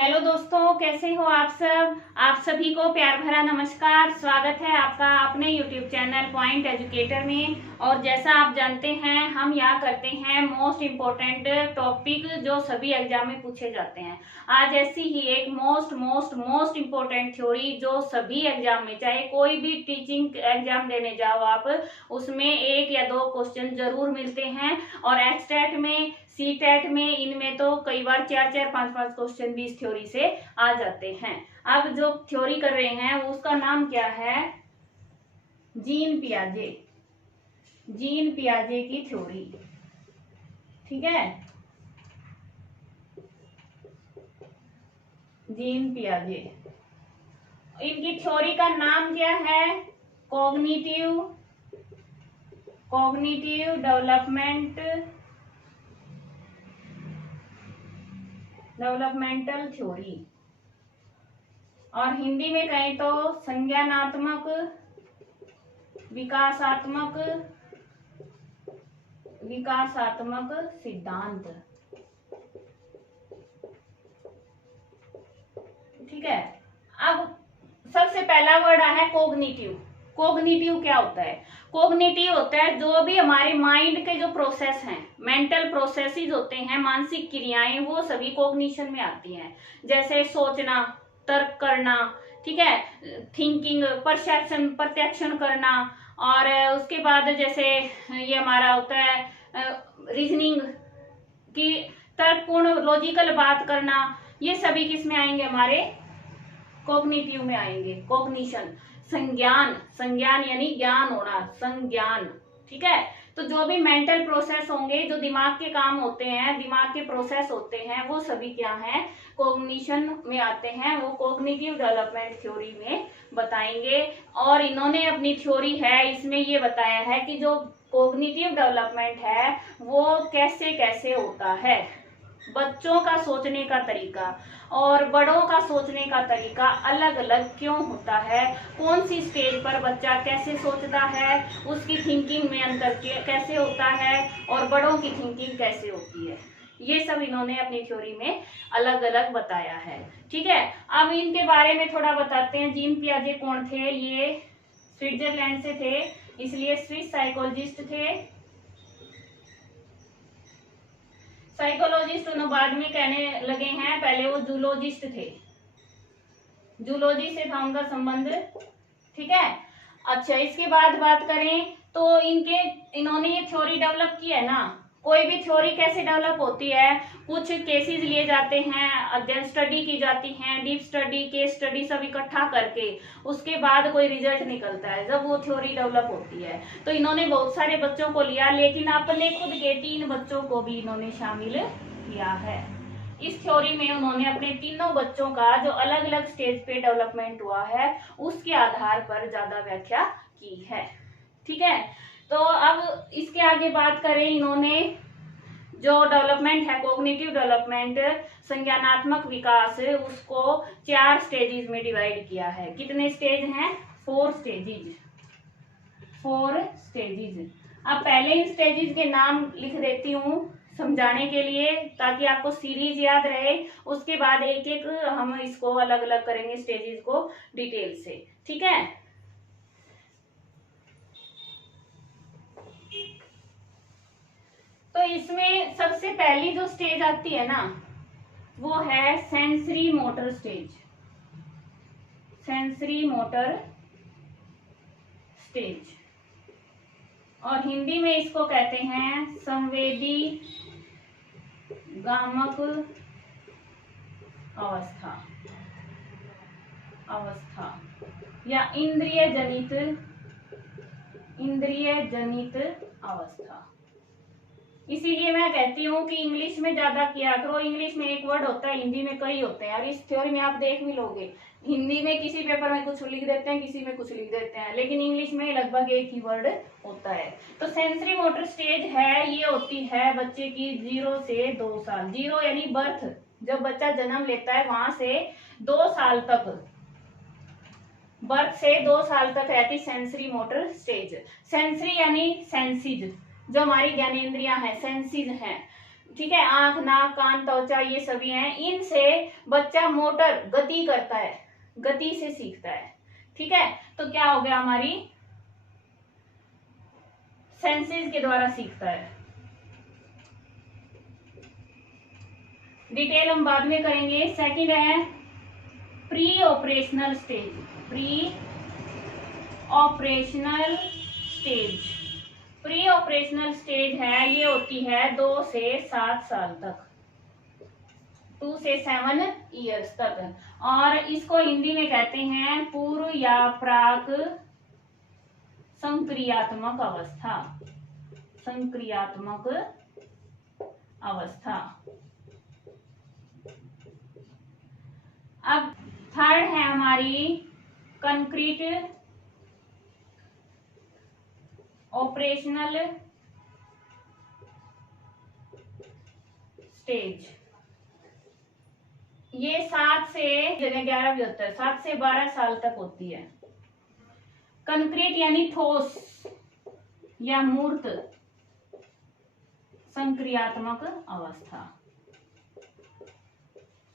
Hello दोस्तों, कैसे हो आप सब। आप सभी को प्यार भरा नमस्कार। स्वागत है आपका अपने यूट्यूब चैनल पॉइंट एजुकेटर में। और जैसा आप जानते हैं, हम यहाँ करते हैं मोस्ट इम्पोर्टेंट टॉपिक जो सभी एग्जाम में पूछे जाते हैं। आज ऐसी ही एक मोस्ट इम्पोर्टेंट थ्योरी जो सभी एग्जाम में, चाहे कोई भी टीचिंग एग्जाम देने जाओ आप, उसमें एक या दो क्वेश्चन जरूर मिलते हैं। और एचटेट में, सीटेट में, इनमें तो कई बार 4-4, 5-5 क्वेश्चन भी इस थ्योरी से आ जाते हैं। अब जो थ्योरी कर रहे हैं उसका नाम क्या है? जीन पियाजे। जीन पियाजे की थ्योरी, ठीक है। जीन पियाजे, इनकी थ्योरी का नाम क्या है? Cognitive developmental theory. और हिंदी में कहें तो संज्ञानात्मक विकासात्मक सिद्धांत, ठीक है। अब सबसे पहला वर्ड है कोग्निटिव। कोग्निटिव क्या होता है? कोग्निटिव होता है जो भी हमारे माइंड के जो प्रोसेस हैं, मेंटल प्रोसेसेस होते हैं, मानसिक क्रियाएं, वो सभी कोग्निशन में आती हैं। जैसे सोचना, तर्क करना, ठीक है, थिंकिंग, परसेप्शन, प्रत्यक्षण करना। और उसके बाद जैसे ये हमारा होता है रीजनिंग की, तर्कपूर्ण लॉजिकल बात करना। ये सभी किस में आएंगे? हमारे कॉग्निटिव में आएंगे। कॉग्निशन, संज्ञान यानी ज्ञान होना, संज्ञान, ठीक है। तो जो भी मेंटल प्रोसेस होंगे, जो दिमाग के काम होते हैं, दिमाग के प्रोसेस होते हैं, वो सभी क्या हैं? कॉग्निशन में आते हैं। वो कॉग्निटिव डेवलपमेंट थ्योरी में बताएंगे। और इन्होंने अपनी थ्योरी है, इसमें ये बताया है कि जो कॉग्निटिव डेवलपमेंट है वो कैसे कैसे होता है। बच्चों का सोचने का तरीका और बड़ों का सोचने का तरीका अलग अलग क्यों होता है, कौन सी स्टेज पर बच्चा कैसे सोचता है, उसकी थिंकिंग में अंतर कैसे होता है, और बड़ों की थिंकिंग कैसे होती है, ये सब इन्होंने अपनी थ्योरी में अलग अलग बताया है, ठीक है। अब इनके बारे में थोड़ा बताते हैं। जीन पियाजे कौन थे? ये स्विट्जरलैंड से थे, इसलिए स्विस साइकोलॉजिस्ट थे। साइकोलॉजिस्ट उन्होंने बाद में कहने लगे हैं, पहले वो जूलॉजिस्ट थे। जूलॉजी से था उनका संबंध, ठीक है। अच्छा, इसके बाद बात करें तो इन्होंने ये थ्योरी डेवलप की है ना। कोई भी थ्योरी कैसे डेवलप होती है? कुछ केसेस लिए जाते हैं, अध्ययन स्टडी की जाती हैं, डीप स्टडी, केस स्टडी सब इकट्ठा करके उसके बाद कोई रिजल्ट निकलता है, जब वो थ्योरी डेवलप होती है। तो इन्होंने बहुत सारे बच्चों को लिया, लेकिन अपने खुद के 3 बच्चों को भी इन्होंने शामिल किया है इस थ्योरी में। उन्होंने अपने तीनों बच्चों का जो अलग अलग स्टेज पे डेवलपमेंट हुआ है उसके आधार पर ज्यादा व्याख्या की है, ठीक है। तो अब इसके आगे बात करें, इन्होंने जो डेवलपमेंट है, कॉग्निटिव डेवलपमेंट, संज्ञानात्मक विकास, उसको 4 स्टेजेस में डिवाइड किया है। कितने स्टेज हैं? 4 स्टेजेस। अब पहले इन स्टेजेस के नाम लिख देती हूँ समझाने के लिए, ताकि आपको सीरीज याद रहे। उसके बाद एक एक हम इसको अलग अलग करेंगे, स्टेजेस को डिटेल से, ठीक है। तो इसमें सबसे पहली जो स्टेज आती है ना, वो है sensory motor stage. Sensory motor stage, और हिंदी में इसको कहते हैं संवेदी गामक अवस्था या इंद्रिय जनित अवस्था। इसीलिए मैं कहती हूँ कि इंग्लिश में ज्यादा किया करो। इंग्लिश में एक वर्ड होता है, हिंदी में कई होते हैं। और इस थ्योरी में आप देख भी लोगे, हिंदी में किसी पेपर में कुछ लिख देते हैं, किसी में कुछ लिख देते हैं, लेकिन इंग्लिश में लगभग एक ही वर्ड होता है। तो सेंसरी मोटर स्टेज है, ये होती है बच्चे की 0 से 2 साल। 0 यानी बर्थ, जब बच्चा जन्म लेता है वहां से 2 साल तक, बर्थ से 2 साल तक रहती सेंसरी मोटर स्टेज। सेंसरी यानी सेंसिज, जो हमारी ज्ञानेंद्रियां हैं, सेंसिज हैं। ठीक है, आंख, नाक, कान, त्वचा ये सभी हैं, इनसे बच्चा मोटर गति करता है, गति से सीखता है। ठीक है, तो क्या हो गया, हमारी सेंसेस के द्वारा सीखता है। डिटेल हम बाद में करेंगे। सेकंड है pre operational stage. Pre operational stage, pre operational stage है, ये होती है 2 से 7 साल तक, 2 से 7 ईयर्स तक, और इसको हिंदी में कहते हैं पूर्व या प्राक संक्रियात्मक अवस्था। संक्रियात्मक अवस्था। अब थर्ड है हमारी कंक्रीट ऑपरेशनल स्टेज। ये 7 से 11 भी होता है, 7 से 12 साल तक होती है। कंक्रीट यानी ठोस या मूर्त संक्रियात्मक अवस्था।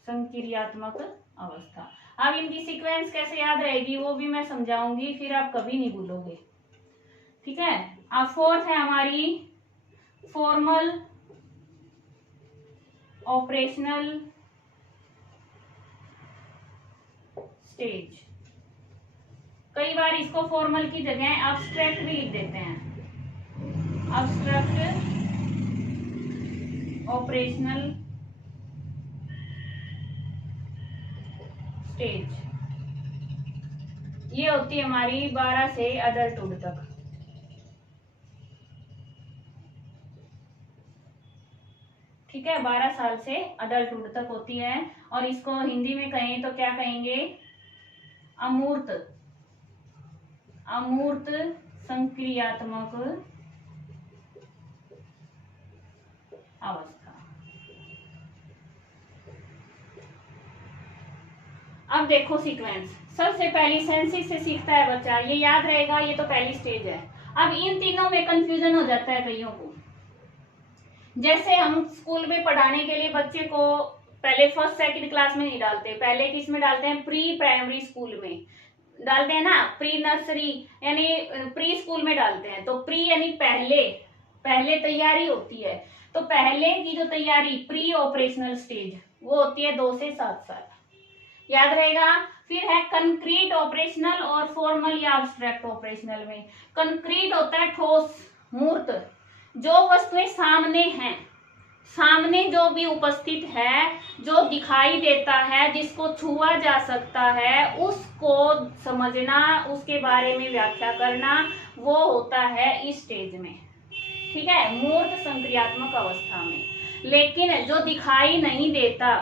संक्रियात्मक अवस्था। अब इनकी सीक्वेंस कैसे याद रहेगी वो भी मैं समझाऊंगी, फिर आप कभी नहीं भूलोगे। ठीक है, अब फोर्थ है हमारी फॉर्मल ऑपरेशनल स्टेज। कई बार इसको फॉर्मल की जगह अब्स्ट्रैक्ट भी लिख देते हैं। अब्स्ट्रैक्ट ऑपरेशनल स्टेज, ये होती है हमारी 12 से अडल्टहुड तक। ठीक है, 12 साल से अडल्टहुड तक होती है, और इसको हिंदी में कहें तो क्या कहेंगे, अमूर्त, अमूर्त संक्रियात्मक अवस्था। अब देखो सीक्वेंस, सबसे पहली सेंसिस से सीखता है बच्चा, ये याद रहेगा, ये तो पहली स्टेज है। अब इन तीनों में कंफ्यूजन हो जाता है कईयों को। जैसे हम स्कूल में पढ़ाने के लिए बच्चे को पहले फर्स्ट सेकंड क्लास में नहीं डालते, पहले किस में डालते हैं, प्री प्राइमरी स्कूल में डालते हैं ना, प्री नर्सरी यानी प्री स्कूल में डालते हैं। तो प्री यानी पहले, पहले तैयारी होती है, तो पहले की जो तैयारी प्री ऑपरेशनल स्टेज वो होती है 2 से 7 साल, याद रहेगा। फिर है कंक्रीट ऑपरेशनल और फॉर्मल या अब्स्ट्रैक्ट ऑपरेशनल में। कंक्रीट होता है ठोस मूर्त, जो वस्तुएं सामने हैं, सामने जो भी उपस्थित है, जो दिखाई देता है, जिसको छुआ जा सकता है, उसको समझना, उसके बारे में व्याख्या करना, वो होता है इस स्टेज में। ठीक है, मूर्त संक्रियात्मक अवस्था में। लेकिन जो दिखाई नहीं देता,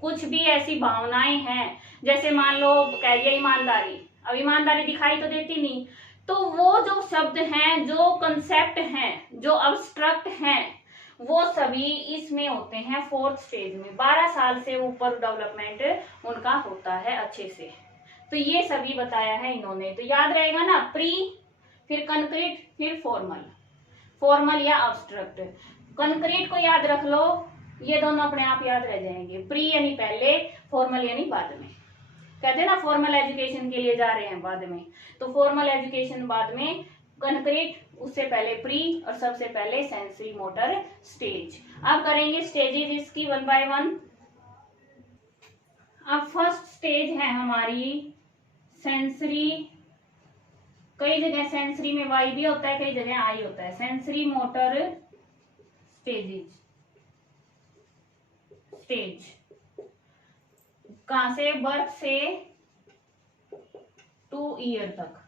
कुछ भी ऐसी भावनाएं हैं, जैसे मान लो कहिए ईमानदारी, अब ईमानदारी दिखाई तो देती नहीं, तो वो जो शब्द हैं, जो कंसेप्ट हैं, जो अब्स्ट्रक्ट हैं, वो सभी इसमें होते हैं फोर्थ स्टेज में। 12 साल से ऊपर डेवलपमेंट उनका होता है अच्छे से। तो ये सभी बताया है इन्होंने, तो याद रहेगा ना, प्री, फिर कंक्रीट, फिर फॉर्मल, फॉर्मल या अब्स्ट्रक्ट। कंक्रीट को याद रख लो, ये दोनों अपने आप याद रह जाएंगे। प्री यानी पहले, फॉर्मल यानी बाद में। कहते हैं ना फॉर्मल एजुकेशन के लिए जा रहे हैं बाद में, तो फॉर्मल एजुकेशन बाद में, कंक्रीट उससे पहले प्री, और सबसे पहले सेंसरी मोटर स्टेज। अब करेंगे स्टेजेस इसकी 1 बाय 1। अब फर्स्ट स्टेज है हमारी सेंसरी, कई जगह सेंसरी में वाई भी होता है, कई जगह आई होता है। सेंसरी मोटर स्टेजेस, स्टेज कहां से, बर्थ से 2 ईयर तक।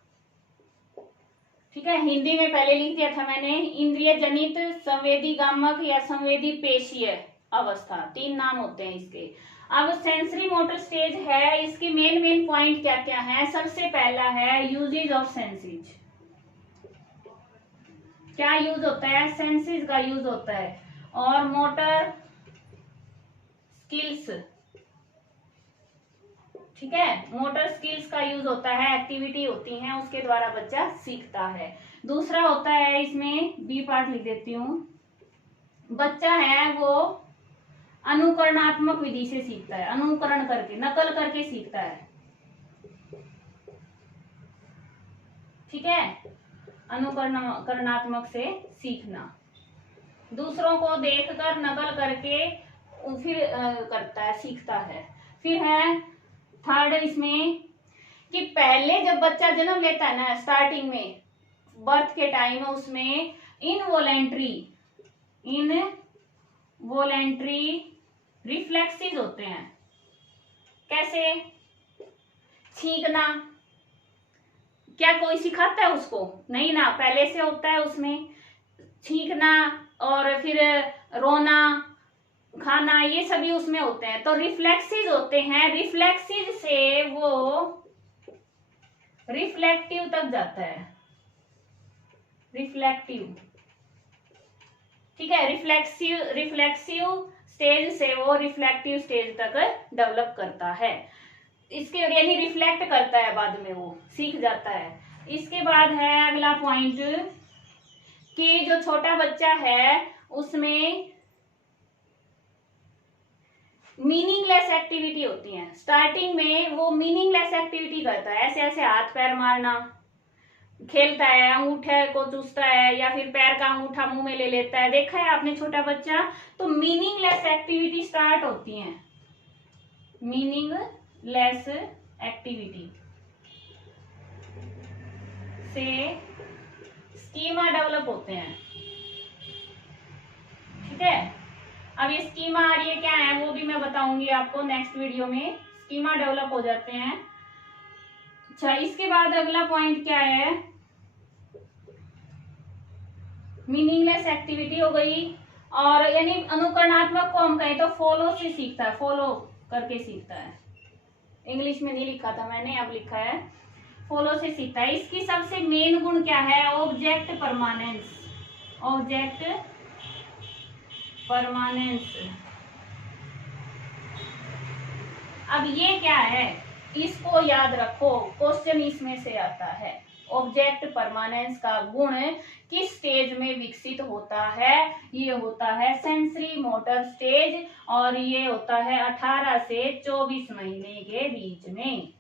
ठीक है, हिंदी में पहले लिख दिया था मैंने, इंद्रिय जनित संवेदी गामक या संवेदी पेशीय अवस्था, 3 नाम होते हैं इसके। अब सेंसरी मोटर स्टेज है, इसके मेन पॉइंट क्या क्या है। सबसे पहला है यूजेज ऑफ सेंसेज। क्या यूज होता है, सेंसेज का यूज होता है, और मोटर स्किल्स। ठीक है, मोटर स्किल्स का यूज होता है, एक्टिविटी होती है, उसके द्वारा बच्चा सीखता है। दूसरा होता है, इसमें बी पार्ट लिख देती हूँ, बच्चा है वो अनुकरणात्मक विधि से सीखता है, अनुकरण करके, नकल करके सीखता है। ठीक है, अनुकरणात्मक से सीखना, दूसरों को देखकर नकल करके फिर करता है, सीखता है। फिर है थर्ड इसमें कि पहले जब बच्चा जन्म लेता है ना, स्टार्टिंग में बर्थ के टाइम उसमें इनवॉलेंट्री रिफ्लेक्सेस होते हैं। कैसे? छींकना, क्या कोई सिखाता है उसको? नहीं ना, पहले से होता है उसमें। छींकना और फिर रोना, खाना, ये सभी उसमें होते हैं। तो रिफ्लेक्सेस होते हैं, रिफ्लेक्सेस से वो रिफ्लेक्टिव तक जाता है, रिफ्लेक्टिव। ठीक है, रिफ्लेक्सिव स्टेज से वो रिफ्लेक्टिव स्टेज तक डेवलप करता है। इसके यानी रिफ्लेक्ट करता है, बाद में वो सीख जाता है। इसके बाद है अगला पॉइंट कि जो छोटा बच्चा है उसमें मीनिंगलेस एक्टिविटी होती है। स्टार्टिंग में वो मीनिंगलेस एक्टिविटी करता है, ऐसे ऐसे हाथ पैर मारना, खेलता है, अंगूठे को चूसता है या फिर पैर का अंगूठा मुंह में ले लेता है। देखा है आपने छोटा बच्चा? तो मीनिंगलेस एक्टिविटी स्टार्ट होती है, मीनिंगलेस एक्टिविटी से स्कीमा डेवलप होते हैं। ठीक है, अब ये स्कीमा आ रही है क्या है वो भी मैं बताऊंगी आपको नेक्स्ट वीडियो में। स्कीमा डेवलप हो जाते हैं। अच्छा, इसके बाद अगला पॉइंट क्या है? मीनिंगलेस एक्टिविटी हो गई, और यानी अनुकरणात्मक को हम कहें तो फॉलो से सीखता है, फॉलो करके सीखता है। इंग्लिश में नहीं लिखा था मैंने, अब लिखा है, फॉलो से सीखता है। इसकी सबसे मेन गुण क्या है? Object permanence, object permanence. अब ये क्या है, इसको याद रखो, क्वेश्चन इसमें से आता है। ऑब्जेक्ट परमानेंस का गुण किस स्टेज में विकसित होता है? ये होता है सेंसरी मोटर स्टेज, और ये होता है 18 से 24 महीने के बीच में।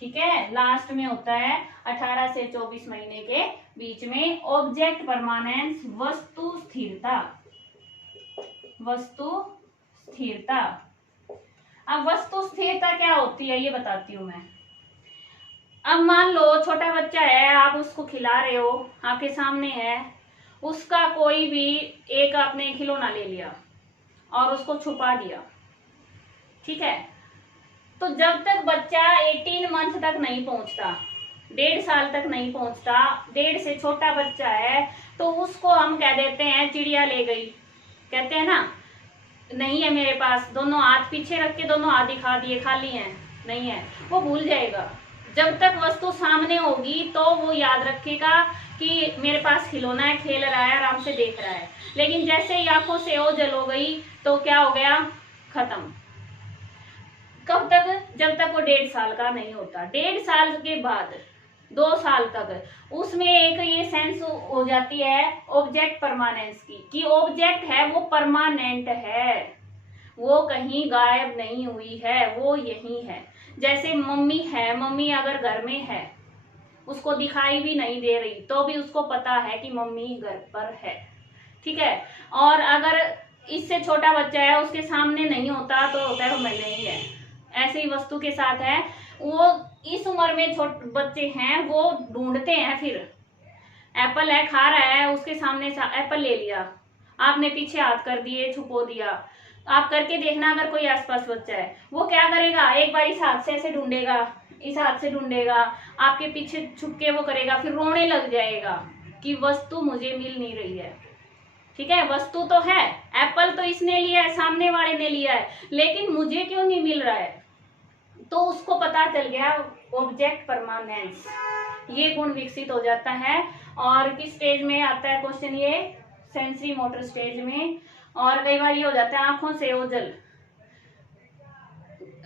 ठीक है, लास्ट में होता है 18 से 24 महीने के बीच में। ऑब्जेक्ट परमानेंस, वस्तु स्थिरता, वस्तु स्थिरता। अब वस्तु स्थिरता क्या होती है ये बताती हूं मैं। अब मान लो छोटा बच्चा है, आप उसको खिला रहे हो, आपके सामने है, उसका कोई भी एक आपने खिलौना ले लिया और उसको छुपा दिया। ठीक है, तो जब तक बच्चा 18 मंथ तक नहीं पहुंचता, 1.5 साल तक नहीं पहुंचता, 1.5 से छोटा बच्चा है, तो उसको हम कह देते हैं चिड़िया ले गई, कहते हैं ना, नहीं है मेरे पास, दोनों हाथ पीछे रख के दोनों हाथ दिखा दिए, खाली हैं, नहीं है, वो भूल जाएगा। जब तक वस्तु सामने होगी तो वो याद रखेगा कि मेरे पास खिलौना है, खेल रहा है, आराम से देख रहा है। लेकिन जैसे ही आंखों से ओझल हो गई तो क्या हो गया? खत्म। कब तक? जब तक वो 1.5 साल का नहीं होता। 1.5 साल के बाद 2 साल तक उसमें एक ये सेंस हो जाती है ऑब्जेक्ट परमानेंस की, कि ऑब्जेक्ट है वो परमानेंट है, वो कहीं गायब नहीं हुई है, वो यही है। जैसे मम्मी है, मम्मी अगर घर में है, उसको दिखाई भी नहीं दे रही तो भी उसको पता है कि मम्मी घर पर है। ठीक है, और अगर इससे छोटा बच्चा है, उसके सामने नहीं होता तो होता है वो नहीं है। ऐसे ही वस्तु के साथ है, वो इस उम्र में छोटे बच्चे हैं, वो ढूंढते हैं। फिर एप्पल है, खा रहा है, उसके सामने एप्पल ले लिया, आपने पीछे हाथ कर दिए, छुपो दिया। आप करके देखना, अगर कोई आसपास बच्चा है, वो क्या करेगा? एक बार इस हाथ से ऐसे ढूंढेगा, इस हाथ से ढूंढेगा, आपके पीछे छुप के वो करेगा, फिर रोने लग जाएगा कि वस्तु मुझे मिल नहीं रही है। ठीक है, वस्तु तो है, एप्पल तो इसने लिया है, सामने वाले ने लिया है, लेकिन मुझे क्यों नहीं मिल रहा है? तो उसको पता चल गया ऑब्जेक्ट परमानेंस, ये गुण विकसित हो जाता है। और किस स्टेज में आता है क्वेश्चन? ये सेंसरी मोटर स्टेज में। और कई बार ये हो जाता है आंखों से ओझल,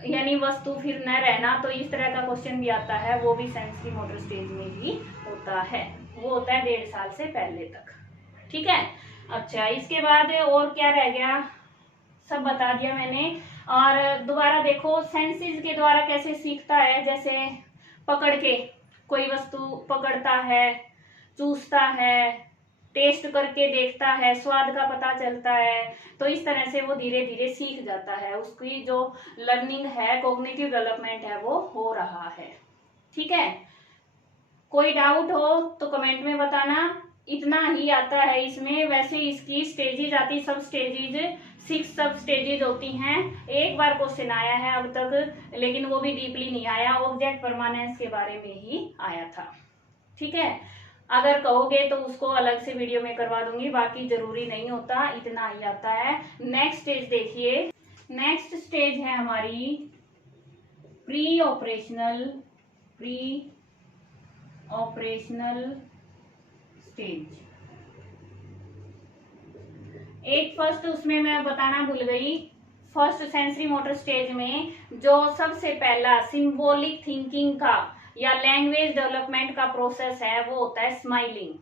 यानी वस्तु फिर न रहना, तो इस तरह का क्वेश्चन भी आता है, वो भी सेंसरी मोटर स्टेज में ही होता है। वो होता है 1.5 साल से पहले तक। ठीक है, अच्छा, इसके बाद और क्या रह गया, सब बता दिया मैंने। और दोबारा देखो, सेंसेस के द्वारा कैसे सीखता है, जैसे पकड़ के, कोई वस्तु पकड़ता है, चूसता है, टेस्ट करके देखता है, स्वाद का पता चलता है, तो इस तरह से वो धीरे धीरे सीख जाता है, उसकी जो लर्निंग है, कॉग्निटिव डेवलपमेंट है, वो हो रहा है। ठीक है, कोई डाउट हो तो कमेंट में बताना। इतना ही आता है इसमें, वैसे इसकी स्टेजेज आती, सब स्टेजेज 6 सब स्टेजेज होती हैं। एक बार क्वेश्चन आया है अब तक, लेकिन वो भी डीपली नहीं आया, ऑब्जेक्ट परमानेंस के बारे में ही आया था। ठीक है, अगर कहोगे तो उसको अलग से वीडियो में करवा दूंगी, बाकी जरूरी नहीं होता, इतना ही आता है। नेक्स्ट स्टेज देखिए, नेक्स्ट स्टेज है हमारी प्री ऑपरेशनल स्टेज। एक फर्स्ट उसमें मैं बताना भूल गई, फर्स्ट सेंसरी मोटर स्टेज में जो सबसे पहला सिंबॉलिक थिंकिंग का या लैंग्वेज डेवलपमेंट का प्रोसेस है, वो होता है स्माइलिंग।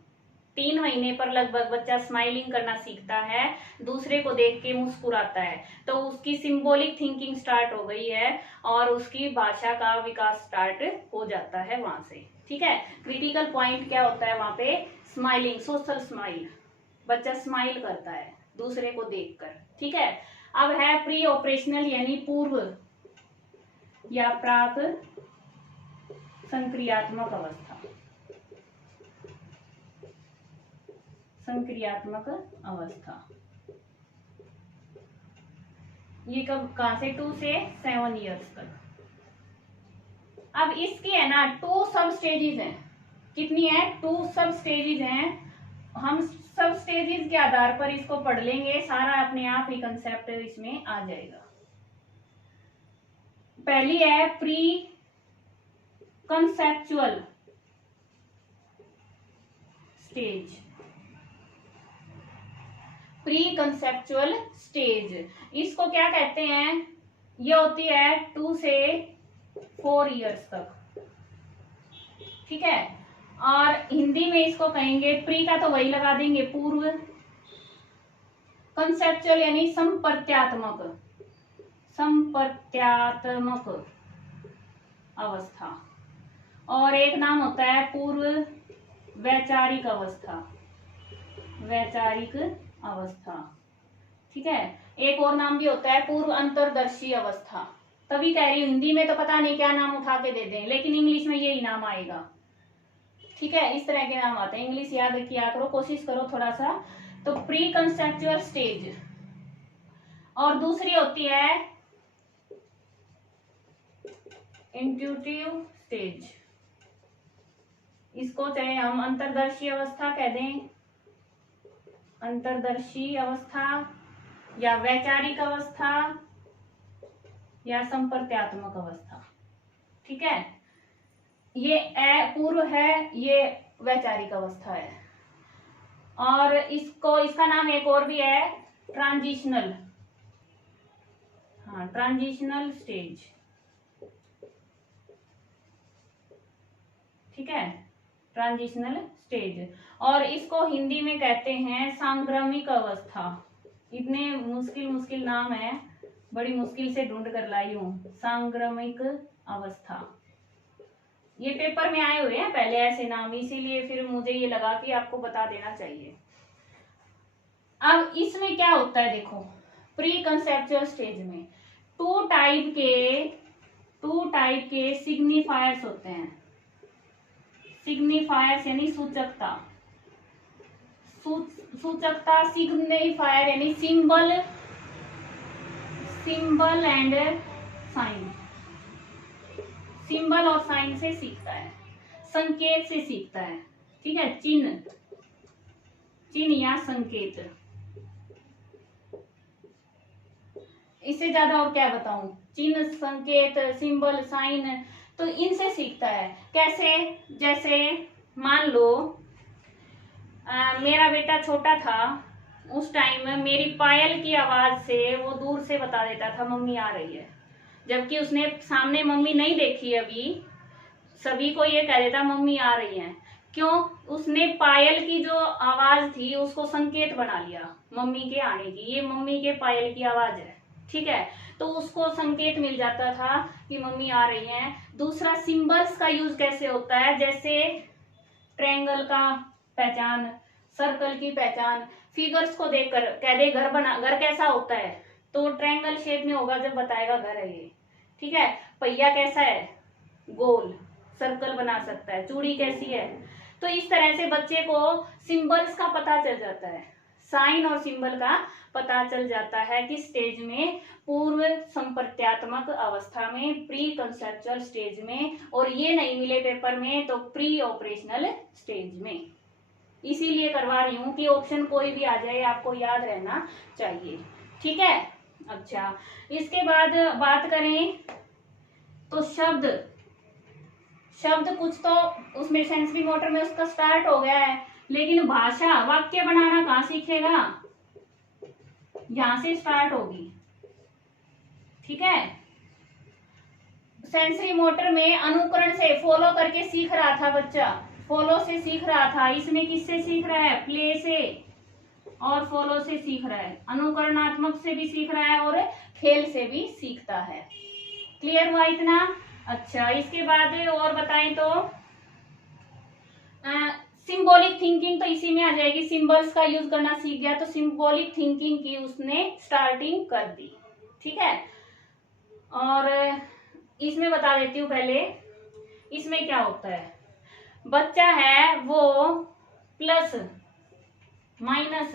3 महीने पर लगभग बच्चा स्माइलिंग करना सीखता है, दूसरे को देख के मुस्कुराता है, तो उसकी सिंबॉलिक थिंकिंग स्टार्ट हो गई है और उसकी भाषा का विकास स्टार्ट हो जाता है वहां से। ठीक है, क्रिटिकल पॉइंट क्या होता है वहां पे, स्माइलिंग, सोशल स्माइल, बच्चा स्माइल करता है दूसरे को देखकर। ठीक है, अब है प्री ऑपरेशनल यानी पूर्व या प्राक संक्रियात्मक अवस्था। संक्रियात्मक अवस्था ये कब, कहां से, 2 से 7 ईयर्स तक। अब इसकी है ना 2 सब स्टेजेस हैं, कितनी है, 2 सब स्टेजेस हैं। हम सब स्टेजेस के आधार पर इसको पढ़ लेंगे, सारा अपने आप ही कंसेप्ट इसमें आ जाएगा। पहली है pre conceptual stage. Pre conceptual stage, इसको क्या कहते हैं, ये होती है 2 से 4 ईयर्स तक। ठीक है, और हिंदी में इसको कहेंगे, प्री का तो वही लगा देंगे पूर्व, कंसेप्चुअल यानी संपर्त्यात्मक अवस्था, और एक नाम होता है पूर्व वैचारिक अवस्था। ठीक है, एक और नाम भी होता है पूर्व अंतर्दर्शी अवस्था। तभी कह रही हूं, हिंदी में तो पता नहीं क्या नाम उठा के दे दें, लेकिन इंग्लिश में यही नाम आएगा। ठीक है, इस तरह के नाम आते हैं, इंग्लिश याद किया करो, कोशिश करो थोड़ा सा। तो प्री कंसेप्चुअल स्टेज, और दूसरी होती है इंट्यूटिव स्टेज। इसको चाहे हम अंतर्दर्शी अवस्था कह दें, अंतर्दर्शी अवस्था या वैचारिक अवस्था या संपर्त्यात्मक अवस्था। ठीक है, ये पूर्व है, ये वैचारिक अवस्था है, और इसका नाम एक और भी है ट्रांजिशनल, हाँ ट्रांजिशनल स्टेज। ठीक है, ट्रांजिशनल स्टेज, और इसको हिंदी में कहते हैं सांग्रामिक अवस्था। इतने मुश्किल नाम है, बड़ी मुश्किल से ढूंढ कर लाई हूं, सांग्रामिक अवस्था। ये पेपर में आए हुए हैं पहले ऐसे नाम, इसीलिए फिर मुझे ये लगा कि आपको बता देना चाहिए। अब इसमें क्या होता है देखो, प्री कंसेप्चुअल स्टेज में 2 टाइप के सिग्निफायर्स होते हैं। सिग्निफायर्स यानी सूचकता, सूचकता, सिग्निफायर यानी सिंबल एंड साइन। सिंबल और साइन से सीखता है, संकेत से सीखता है। ठीक है, चिन्ह या संकेत, इससे ज्यादा और क्या बताऊं, चिन्ह, संकेत, सिंबल, साइन, तो इनसे सीखता है। कैसे, जैसे मान लो मेरा बेटा छोटा था, उस टाइम मेरी पायल की आवाज से वो दूर से बता देता था मम्मी आ रही है, जबकि उसने सामने मम्मी नहीं देखी अभी, सभी को ये कह देता मम्मी आ रही है। क्यों? उसने पायल की जो आवाज थी उसको संकेत बना लिया मम्मी के आने की, ये मम्मी के पायल की आवाज है, ठीक है, तो उसको संकेत मिल जाता था कि मम्मी आ रही हैं। दूसरा, सिंबल्स का यूज कैसे होता है, जैसे ट्रायंगल का पहचान, सर्कल की पहचान, फिगर्स को देखकर कह दे घर कैसा होता है, तो ट्रायंगल शेप में होगा जब बताएगा घर है ये, ठीक है। पहिया कैसा है, गोल, सर्कल बना सकता है। चूड़ी कैसी है, तो इस तरह से बच्चे को सिंबल्स का पता चल जाता है, साइन और सिंबल का पता चल जाता है किस स्टेज में, पूर्व संप्रत्यात्मक अवस्था में, प्री कंसेप्चुअल स्टेज में, और ये नहीं मिले पेपर में तो प्री ऑपरेशनल स्टेज में। इसीलिए करवा रही हूँ कि ऑप्शन कोई भी आ जाए आपको याद रहना चाहिए, ठीक है। अच्छा, इसके बाद बात करें तो शब्द कुछ तो उसमें सेंसरी मोटर में उसका स्टार्ट हो गया है, लेकिन भाषा, वाक्य बनाना कहाँ सीखेगा, यहां से स्टार्ट होगी, ठीक है। सेंसरी मोटर में अनुकरण से, फॉलो करके सीख रहा था बच्चा, फॉलो से सीख रहा था, इसमें किससे सीख रहा है, प्ले से और फॉलो से सीख रहा है, अनुकरणात्मक से भी सीख रहा है और खेल से भी सीखता है। क्लियर हुआ इतना? अच्छा, इसके बाद और बताएं तो सिंबॉलिक थिंकिंग तो इसी में आ जाएगी, सिंबल्स का यूज करना सीख गया तो सिंबॉलिक थिंकिंग की उसने स्टार्टिंग कर दी, ठीक है। और इसमें बता देती हूँ पहले, इसमें क्या होता है, बच्चा है वो plus minus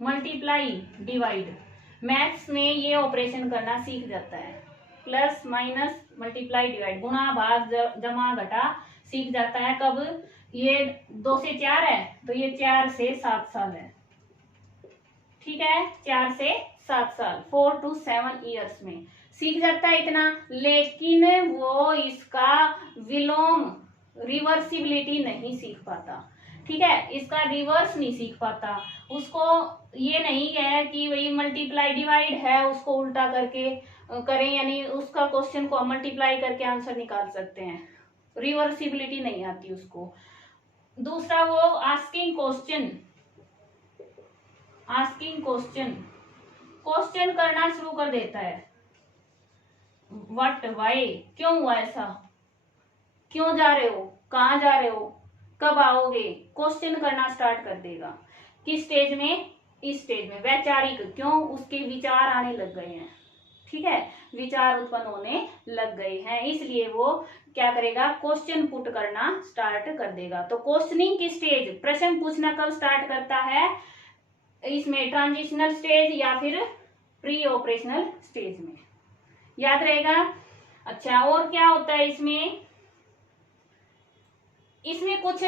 multiply divide, maths में ये ऑपरेशन करना सीख जाता है, प्लस माइनस मल्टीप्लाई डिवाइड, गुणा भाग जमा घटा सीख जाता है। कब? ये 2 से 4 है तो ये 4 से 7 साल है, ठीक है, 4 से 7 साल, 4 to 7 ईयर्स में सीख जाता है इतना। लेकिन वो इसका विलोम, रिवर्सिबिलिटी नहीं सीख पाता, ठीक है, इसका रिवर्स नहीं सीख पाता। उसको ये नहीं है कि वही मल्टीप्लाई डिवाइड है उसको उल्टा करके करें, यानी उसका क्वेश्चन को मल्टीप्लाई करके आंसर निकाल सकते हैं, रिवर्सिबिलिटी नहीं आती उसको। दूसरा, वो आस्किंग क्वेश्चन करना शुरू कर देता है, व्हाट, वाई, क्यों हुआ ऐसा, क्यों जा रहे हो, कहाँ जा रहे हो, कब आओगे, क्वेश्चन करना स्टार्ट कर देगा। किस स्टेज में? इस स्टेज में, वैचारिक, क्यों, उसके विचार आने लग गए हैं, ठीक है, विचार उत्पन्न होने लग गए हैं, इसलिए वो क्या करेगा, क्वेश्चन पुट करना स्टार्ट कर देगा। तो क्वेश्चनिंग की स्टेज, प्रश्न पूछना कब स्टार्ट करता है, इसमें ट्रांजिशनल स्टेज या फिर प्री ऑपरेशनल स्टेज में, याद रहेगा। अच्छा, और क्या होता है इसमें कुछ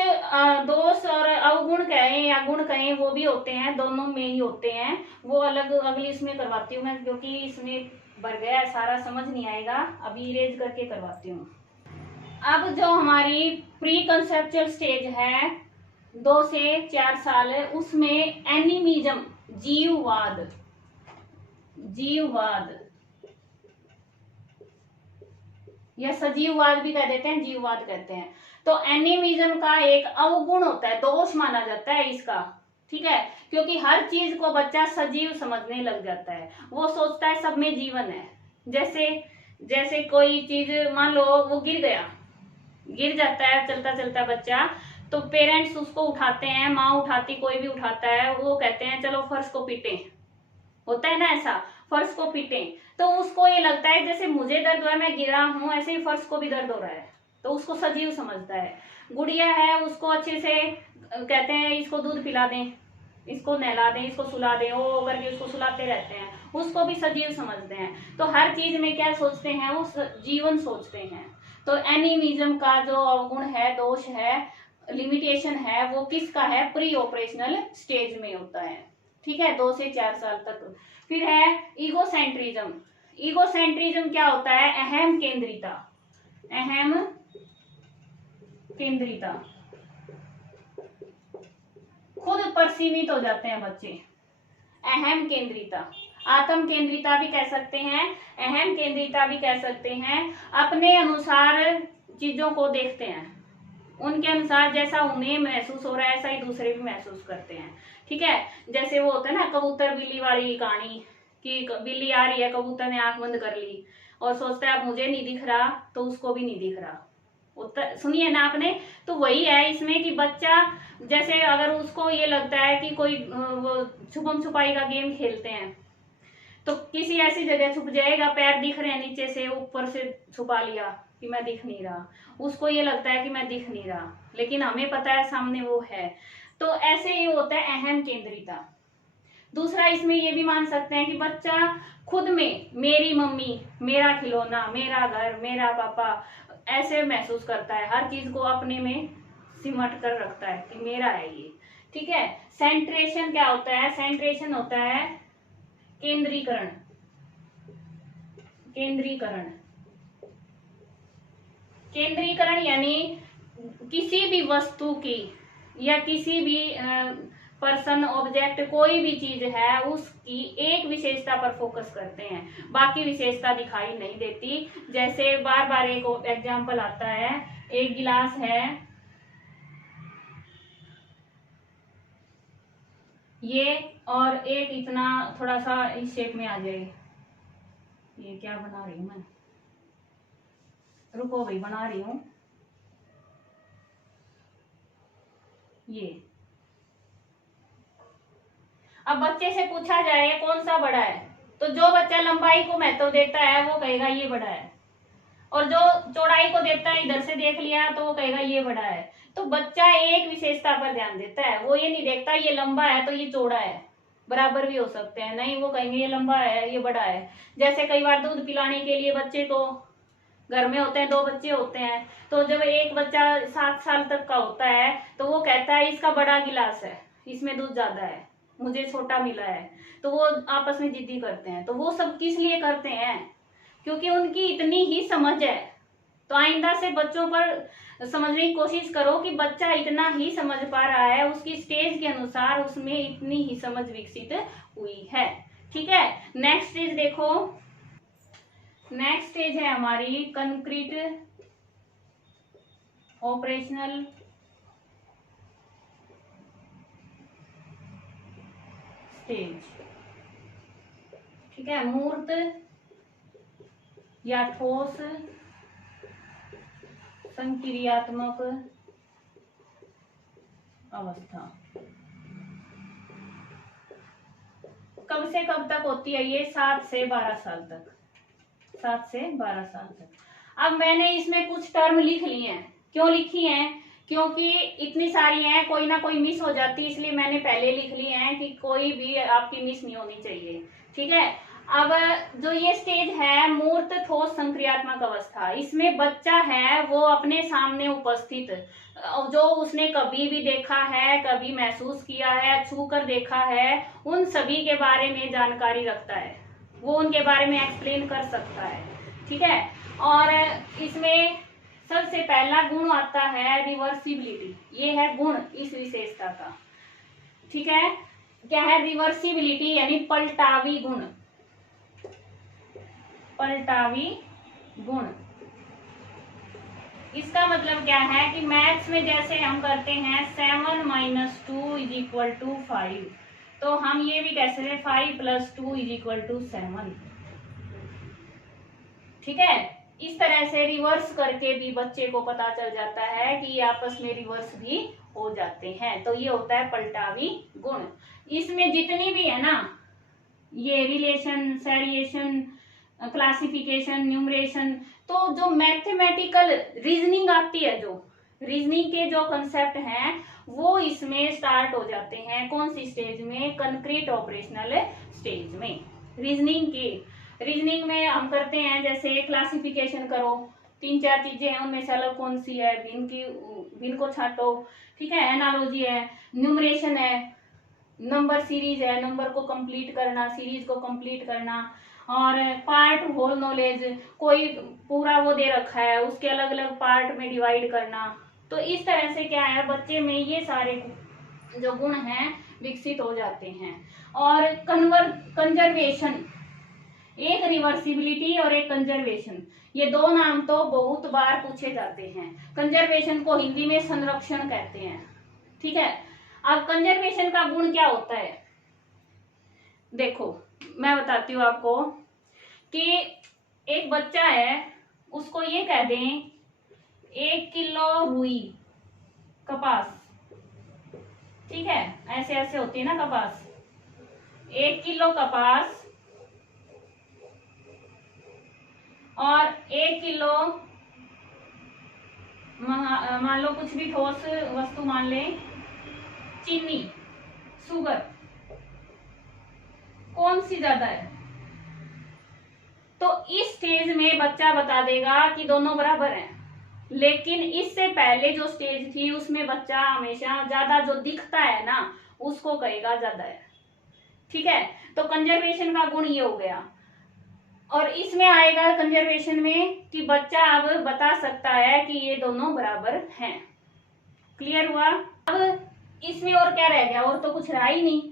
दोष और अवगुण कहें या गुण कहें वो भी होते हैं, दोनों में ही होते हैं, वो अलग अगली इसमें करवाती हूँ मैं, क्योंकि इसमें भर गया है सारा, समझ नहीं आएगा, अभी इरेज करके करवाती हूँ। अब जो हमारी प्री कंसेप्चुअल स्टेज है 2 से 4 साल, उसमें एनिमिज्म, जीववाद या सजीववाद भी कह देते हैं, जीववाद कहते हैं। तो एनिमिज्म का एक अवगुण होता है, दोष माना जाता है इसका, ठीक है, क्योंकि हर चीज को बच्चा सजीव समझने लग जाता है, वो सोचता है सब में जीवन है। जैसे कोई चीज, मान लो वो गिर जाता है चलता चलता बच्चा, तो पेरेंट्स उसको उठाते हैं, माँ उठाती, कोई भी उठाता है, वो कहते हैं चलो फर्श को पीटे, होता है ना ऐसा, फर्श को पीटे, तो उसको ये लगता है जैसे मुझे दर्द हुआ है, मैं गिरा हूं, ऐसे ही फर्श को भी दर्द हो रहा है, तो उसको सजीव समझता है। गुड़िया है, उसको अच्छे से कहते हैं इसको दूध पिला दें, इसको नहला दें, इसको सुला दें, वो करके उसको सुलाते रहते हैं, उसको भी सजीव समझते हैं। तो हर चीज में क्या सोचते हैं, वो जीवन सोचते हैं। तो एनिमिज्म का जो अवगुण है, दोष है, लिमिटेशन है, वो किसका है, प्री ऑपरेशनल स्टेज में होता है, ठीक है, 2 से 4 साल तक। फिर है ईगोसेंट्रिज्म क्या होता है, अहम केंद्रिता, खुद पर सीमित हो जाते हैं बच्चे, अहम केंद्रिता, आत्म केंद्रिता भी कह सकते हैं, अहम केंद्रिता भी कह सकते हैं, अपने अनुसार चीजों को देखते हैं, उनके अनुसार जैसा उन्हें महसूस हो रहा है ऐसा ही दूसरे भी महसूस करते हैं। ठीक है, जैसे वो होता है ना कबूतर बिल्ली वाली कहानी, कि बिल्ली आ रही है, कबूतर ने आंख बंद कर ली और सोचता है अब मुझे नहीं दिख रहा तो उसको भी नहीं दिख रहा। सुनिए ना आपने। तो वही है इसमें कि बच्चा जैसे अगर उसको ये लगता है कि कोई वो छुपम छुपाई का गेम खेलते हैं तो किसी ऐसी जगह छुप जाएगा, पैर दिख रहे हैं नीचे से, ऊपर से छुपा लिया कि मैं दिख नहीं रहा, उसको ये लगता है कि मैं दिख नहीं रहा, लेकिन हमें पता है सामने वो है। तो ऐसे ही होता है अहम केंद्रिता। दूसरा इसमें ये भी मान सकते हैं कि बच्चा खुद में मेरी मम्मी, मेरा खिलौना, मेरा घर, मेरा पापा ऐसे महसूस करता है, हर चीज को अपने में सिमट कर रखता है कि मेरा है ये। ठीक है। सेंट्रेशन क्या होता है? सेंट्रेशन होता है केंद्रीकरण। केंद्रीकरण, केंद्रीकरण यानी किसी भी वस्तु की या किसी भी पर्सन, ऑब्जेक्ट, कोई भी चीज है उसकी एक विशेषता पर फोकस करते हैं, बाकी विशेषता दिखाई नहीं देती। जैसे बार बार एक एग्जांपल आता है, एक गिलास है, ये, और एक इतना थोड़ा सा इस शेप में आ जाए। ये क्या बना रही हूं मैं, रुको भाई बना रही हूं। ये अब बच्चे से पूछा जाए कौन सा बड़ा है, तो जो बच्चा लंबाई को महत्व देता है वो कहेगा ये बड़ा है, और जो चौड़ाई को देता है, इधर से देख लिया तो वो कहेगा ये बड़ा है। तो बच्चा एक विशेषता पर ध्यान देता है, वो ये नहीं देखता ये लंबा है तो ये चौड़ा है, बराबर भी हो सकते हैं, नहीं वो कहेंगे ये लंबा है ये बड़ा है। जैसे कई बार दूध पिलाने के लिए बच्चे को, घर में होते हैं 2 बच्चे होते हैं, तो जब एक बच्चा 7 साल तक का होता है तो वो कहता है इसका बड़ा गिलास है, इसमें दूध ज्यादा है, मुझे छोटा मिला है, तो वो आपस में जिद्दी करते हैं। तो वो सब किस लिए करते हैं? क्योंकि उनकी इतनी ही समझ है। तो आइंदा से बच्चों पर समझने की कोशिश करो कि बच्चा इतना ही समझ पा रहा है, उसकी स्टेज के अनुसार उसमें इतनी ही समझ विकसित हुई है। ठीक है। नेक्स्ट स्टेज देखो, नेक्स्ट स्टेज है हमारी कंक्रीट ऑपरेशनल स्टेज। ठीक है, मूर्त या ठोस संक्रियात्मक अवस्था। कब से कब तक होती है ये? 7 से 12 साल तक। 7 से 12 साल तक। अब मैंने इसमें कुछ टर्म लिख ली हैं। क्यों लिखी हैं? क्योंकि इतनी सारी हैं, कोई ना कोई मिस हो जाती है, इसलिए मैंने पहले लिख ली है कि कोई भी आपकी मिस नहीं होनी चाहिए। ठीक है। अब जो ये स्टेज है मूर्त ठोस संक्रियात्मक अवस्था, इसमें बच्चा है वो अपने सामने उपस्थित, जो उसने कभी भी देखा है, कभी महसूस किया है, छू कर देखा है, उन सभी के बारे में जानकारी रखता है, वो उनके बारे में एक्सप्लेन कर सकता है। ठीक है। और इसमें सबसे पहला गुण आता है रिवर्सिबिलिटी। ये है गुण इस विशेषता का। ठीक है। क्या है? रिवर्सिबिलिटी यानी पलटावी गुण। पलटावी गुण, इसका मतलब क्या है कि मैथ्स में जैसे हम करते हैं 7 - 2 = 5, तो हम ये भी कह सकते हैं 5 + 2 = 7। ठीक है। इस तरह से रिवर्स करके भी बच्चे को पता चल जाता है कि ये आपस में रिवर्स भी हो जाते हैं। तो ये होता है पलटावी गुण। इसमें जितनी भी है ना, ये रिलेशन, सेरिएशन, क्लासिफिकेशन, न्यूमरेशन, तो जो मैथमेटिकल रीजनिंग आती है, जो रीजनिंग के जो कंसेप्ट हैं वो इसमें स्टार्ट हो जाते हैं। कौन सी स्टेज में? कंक्रीट ऑपरेशनल स्टेज में। रीजनिंग में हम करते हैं जैसे क्लासिफिकेशन करो, 3-4 चीजें हैं, उनमें से अलग कौन सी है, भिन्न को छांटो। ठीक है। एनालॉजी है, न्यूमरेशन है, नंबर सीरीज है, नंबर को कंप्लीट करना, सीरीज को कंप्लीट करना, और पार्ट होल नॉलेज, कोई पूरा वो दे रखा है उसके अलग अलग पार्ट में डिवाइड करना। तो इस तरह से क्या है, बच्चे में ये सारे जो गुण हैं विकसित हो जाते हैं। और कंजर्वेशन एक रिवर्सिबिलिटी और एक कंजर्वेशन, ये दो नाम तो बहुत बार पूछे जाते हैं। कंजर्वेशन को हिंदी में संरक्षण कहते हैं, ठीक है। अब कंजर्वेशन का गुण क्या होता है, देखो मैं बताती हूँ आपको कि एक बच्चा है, उसको ये कह दें 1 किलो रुई कपास, ठीक है, ऐसे ऐसे होती है ना कपास, 1 किलो कपास और 1 किलो मान लो कुछ भी ठोस वस्तु मान लें, चीनी, शुगर, कौन सी ज्यादा है? तो इस स्टेज में बच्चा बता देगा कि दोनों बराबर हैं। लेकिन इससे पहले जो स्टेज थी उसमें बच्चा हमेशा ज्यादा जो दिखता है ना उसको कहेगा ज्यादा है, ठीक है। तो कंजर्वेशन का गुण ये हो गया। और इसमें आएगा कंजर्वेशन में कि बच्चा अब बता सकता है कि ये दोनों बराबर हैं। क्लियर हुआ? अब इसमें और क्या रह गया, और तो कुछ रहा ही नहीं।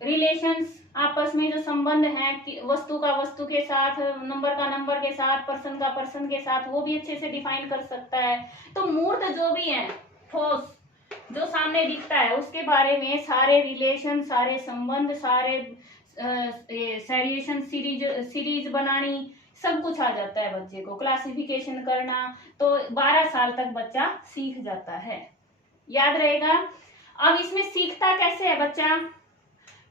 रिलेशंस, आपस में जो संबंध है कि वस्तु का वस्तु के साथ, नंबर का नंबर के साथ, पर्सन का पर्सन के साथ, वो भी अच्छे से डिफाइन कर सकता है। तो मूर्त जो भी है, ठोस जो सामने दिखता है उसके बारे में सारे रिलेशन, सारे संबंध, सारे सेरिएशन सीरीज बनानी, सब कुछ आ जाता है बच्चे को, क्लासिफिकेशन करना। तो 12 साल तक बच्चा सीख जाता है, याद रहेगा। अब इसमें सीखता कैसे है बच्चा?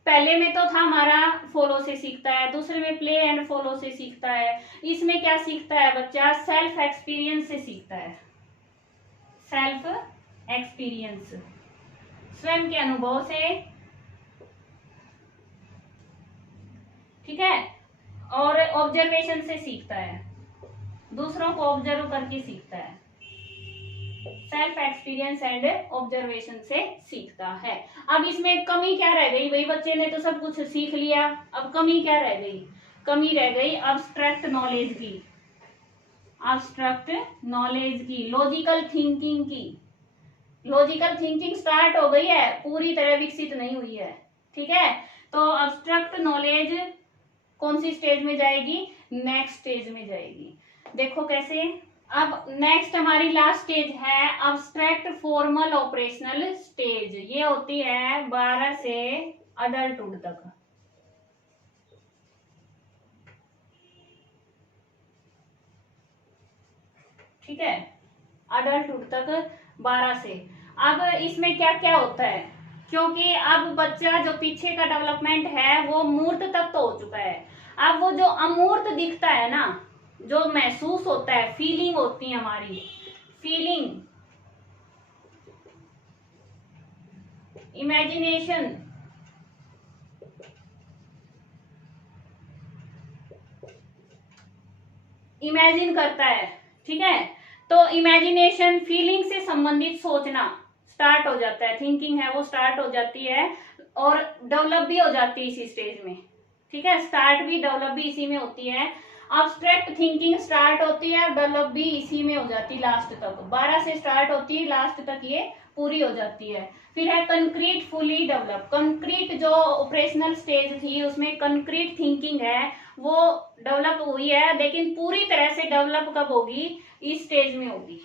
पहले में तो था हमारा फॉलो से सीखता है, दूसरे में प्ले एंड फॉलो से सीखता है। इसमें क्या सीखता है बच्चा? सेल्फ एक्सपीरियंस से सीखता है। सेल्फ एक्सपीरियंस, स्वयं के अनुभव से, ठीक है। और ऑब्जर्वेशन से सीखता है, दूसरों को ऑब्जर्व करके सीखता है। सेल्फ एक्सपीरियंस एंड ऑब्जर्वेशन से सीखता है। अब इसमें कमी क्या रह गई भाई? बच्चे ने तो सब कुछ सीख लिया, अब कमी क्या रह गई? कमी रह गई अब्स्ट्रैक्ट नॉलेज की, अब्स्ट्रैक्ट नॉलेज की, लॉजिकल थिंकिंग की। लॉजिकल थिंकिंग स्टार्ट हो गई है, पूरी तरह विकसित नहीं हुई है, ठीक है। तो अब्स्ट्रैक्ट नॉलेज कौन सी स्टेज में जाएगी? नेक्स्ट स्टेज में जाएगी। देखो कैसे। अब नेक्स्ट हमारी लास्ट स्टेज है अब्स्ट्रैक्ट फॉर्मल ऑपरेशनल स्टेज। ये होती है 12 से अडल्टहुड तक, ठीक है, अडल्टहुड तक 12 से। अब इसमें क्या क्या होता है, क्योंकि अब बच्चा जो पीछे का डेवलपमेंट है वो मूर्त तक तो हो चुका है। अब वो जो अमूर्त दिखता है ना, जो महसूस होता है, फीलिंग होती है हमारी, फीलिंग, इमेजिनेशन, इमेजिन करता है, ठीक है। तो इमेजिनेशन, फीलिंग से संबंधित सोचना स्टार्ट हो जाता है, थिंकिंग है वो स्टार्ट हो जाती है और डेवलप भी हो जाती है इसी स्टेज में, ठीक है। स्टार्ट भी डेवलप भी इसी में होती है। अब्स्ट्रैक्ट थिंकिंग स्टार्ट होती है, डेवलप भी इसी में हो जाती है लास्ट तक। 12 से स्टार्ट होती है, लास्ट तक ये पूरी हो जाती है। फिर है कंक्रीट फुली डेवलप। कंक्रीट जो ऑपरेशनल स्टेज थी उसमें कंक्रीट थिंकिंग है वो डेवलप हुई है, लेकिन पूरी तरह से डेवलप कब होगी? इस स्टेज में होगी,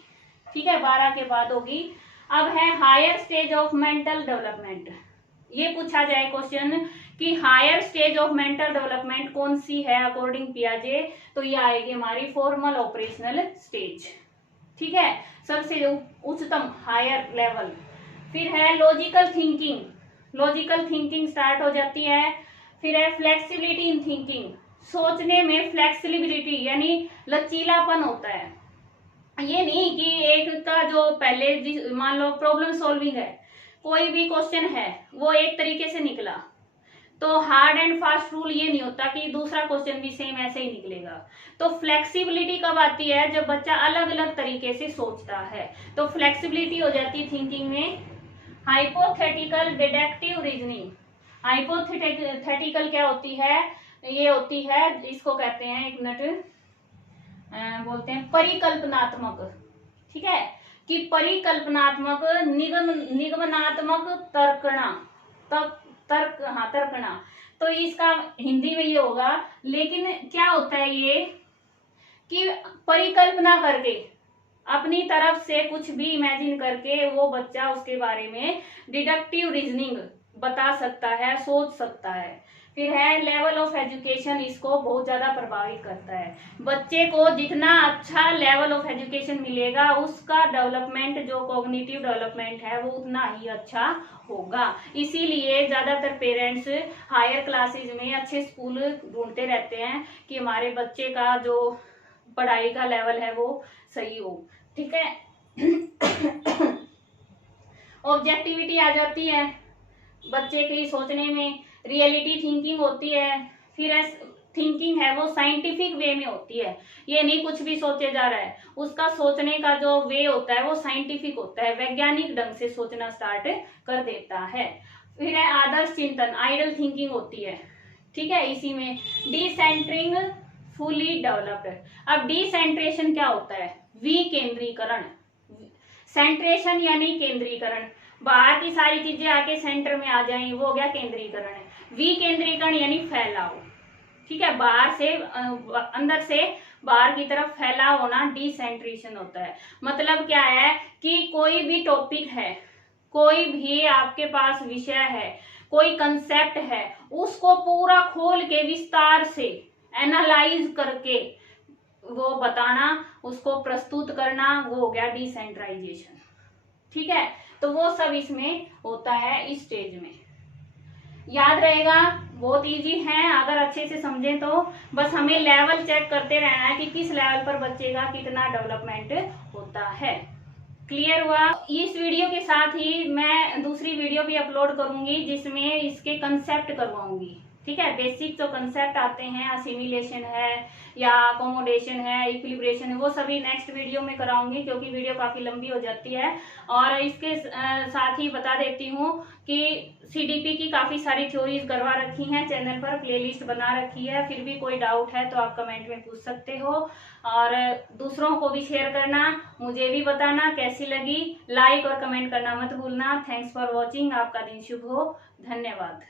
ठीक है, 12 के बाद होगी। अब है higher stage of mental development. ये पूछा जाए क्वेश्चन कि higher stage of mental development कौन सी है अकॉर्डिंग पियाजे, तो ये आएगी हमारी फॉर्मल ऑपरेशनल स्टेज, ठीक है, सबसे उच्चतम हायर लेवल। फिर है logical thinking. Logical thinking start हो जाती है। फिर है फ्लेक्सिबिलिटी इन थिंकिंग। सोचने में फ्लेक्सिबिलिटी यानी लचीलापन होता है। ये नहीं कि एक का जो पहले मान लो प्रॉब्लम सॉल्विंग है, कोई भी क्वेश्चन है वो एक तरीके से निकला, तो हार्ड एंड फास्ट रूल ये नहीं होता कि दूसरा क्वेश्चन भी सेम ऐसे ही निकलेगा। तो फ्लेक्सिबिलिटी कब आती है? जब बच्चा अलग अलग तरीके से सोचता है, तो फ्लेक्सिबिलिटी हो जाती है थिंकिंग में। Hypothetical deductive reasoning. हाइपोथेटिकल क्या होती है? ये होती है, इसको कहते हैं, एक मिनट, बोलते हैं परिकल्पनात्मक, ठीक है, कि परिकल्पनात्मक निगमनात्मक तर्कना, तर्कना तो इसका हिंदी में ये होगा। लेकिन क्या होता है ये कि परिकल्पना करके, अपनी तरफ से कुछ भी इमेजिन करके वो बच्चा उसके बारे में डिडक्टिव रीजनिंग बता सकता है, सोच सकता है। फिर है लेवल ऑफ एजुकेशन, इसको बहुत ज्यादा प्रभावित करता है। बच्चे को जितना अच्छा लेवल ऑफ एजुकेशन मिलेगा, उसका डेवलपमेंट, जो कॉग्निटिव डेवलपमेंट है, वो उतना ही अच्छा होगा। इसीलिए ज्यादातर पेरेंट्स हायर क्लासेज में अच्छे स्कूल ढूंढते रहते हैं कि हमारे बच्चे का जो पढ़ाई का लेवल है वो सही हो। ठीक है। ऑब्जेक्टिविटी आ जाती है बच्चे की सोचने में, रियलिटी थिंकिंग होती है। फिर थिंकिंग है वो साइंटिफिक वे में होती है, ये नहीं कुछ भी सोचे जा रहा है, उसका सोचने का जो वे होता है वो साइंटिफिक होता है, वैज्ञानिक ढंग से सोचना स्टार्ट कर देता है। फिर है आदर्श चिंतन, आइडल थिंकिंग होती है। ठीक है। इसी में डिसेंटरिंग फुली डेवलप्ड। अब डिसेंट्रेशन क्या होता है? विकेंद्रीकरण। सेंट्रेशन यानी केंद्रीकरण, बाहर की सारी चीजें आके सेंटर में आ जाएं, वो हो गया केंद्रीकरण है। विकेंद्रीकरण यानी फैलाव। ठीक है। बाहर से अंदर से बाहर की तरफ फैलाव होना डिसेंट्रेशन होता है। मतलब क्या है कि कोई भी टॉपिक है, कोई भी आपके पास विषय है, कोई कंसेप्ट है, उसको पूरा खोल के विस्तार से एनालाइज करके वो बताना, उसको प्रस्तुत करना, वो हो गया डिसेंट्रलाइजेशन। ठीक है। तो वो सब इसमें होता है इस स्टेज में। याद रहेगा, बहुत इजी है अगर अच्छे से समझें तो। बस हमें लेवल चेक करते रहना है कि किस लेवल पर बच्चे का कितना डेवलपमेंट होता है। क्लियर हुआ? इस वीडियो के साथ ही मैं दूसरी वीडियो भी अपलोड करूंगी जिसमें इसके कंसेप्ट करवाऊंगी। ठीक है। बेसिक जो कंसेप्ट आते हैं, असिमिलेशन है या अकोमोडेशन है, इक्विलिब्रेशन है, वो सभी नेक्स्ट वीडियो में कराऊंगी, क्योंकि वीडियो काफी लंबी हो जाती है। और इसके साथ ही बता देती हूँ कि सीडीपी की काफी सारी थ्योरीज करवा रखी हैं, चैनल पर प्लेलिस्ट बना रखी है। फिर भी कोई डाउट है तो आप कमेंट में पूछ सकते हो, और दूसरों को भी शेयर करना, मुझे भी बताना कैसी लगी। लाइक और कमेंट करना मत भूलना। Thanks for watching. आपका दिन शुभ हो। धन्यवाद।